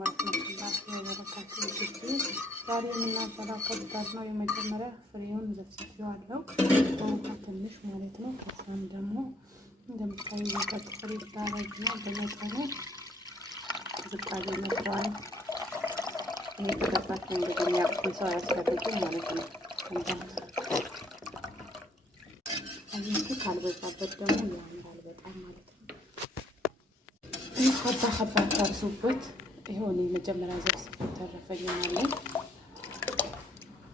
ወራህመቱላሂ ወበረካቱሁ። ዛሬ የምናፈላው ከብዳር ነው። የመጀመሪያ ፍሬውን ዘፍዝፌዋለሁ በውሃ ትንሽ ማለት ነው። ከዛም ደግሞ እንደምታዩ ወተት ፍሬ ዳረግ ነው በመጠኑ ዝቃዜ መስራን ይሄ ከገባችሁ እንግዲህ የሚያውቁትን ሰው አያስፈልግም ማለት ነው። እንደዚህ ካልበዛበት ደግሞ ያምራል በጣም ማለት ነው። ሀባ ሀባ ታርሱበት። ይሄው እኔ መጀመሪያ ዘብስቤ ተረፈኝ ማለት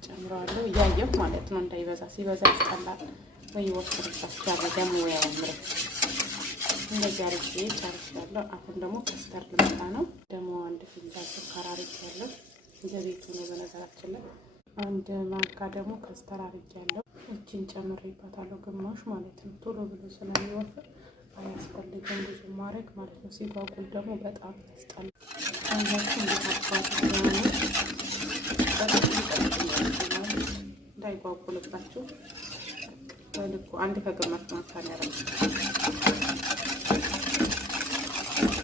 ጨምረዋለሁ እያየሁ ማለት ነው። እንዳይበዛ ሲበዛ ያስጠላል ወይ ወፍርባችኋል ደግሞ ያምራል። እንደዚህ አርጌ ጨርሻለሁ። አሁን ደግሞ ከስተር ልመጣ ነው። ደግሞ አንድ ፊንጃል ስኳር አርጌያለሁ። ዘቤቱ ነው በነገራችን ላይ። አንድ ማንካ ደግሞ ከስተር አርጌያለሁ። እቺን ጨምሬባታለሁ ግማሽ ማለት ነው። ቶሎ ብሎ ስለሚወፍር አያስፈልግም ብዙ ማድረግ ማለት ነው። ሲጓጉል ደግሞ በጣም ያስጠላል። አንዳችሁ እንዲታባቱ እንዳይጓጉልባችሁ በልኩ አንድ ከግማሽ ማንካ ነው ያደረኩት።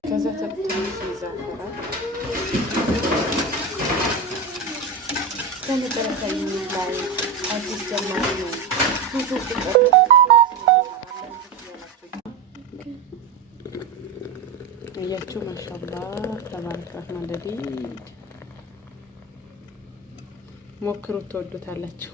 ከዛ ትንሽ ይዛፈራል። ከመጨረሻ ላይ አዲስ ጀማሪ ነው እያችሁ ማሻአላህ ተባረክ ረህማን ለዲድ ሞክሩት፣ ትወዱታላችሁ።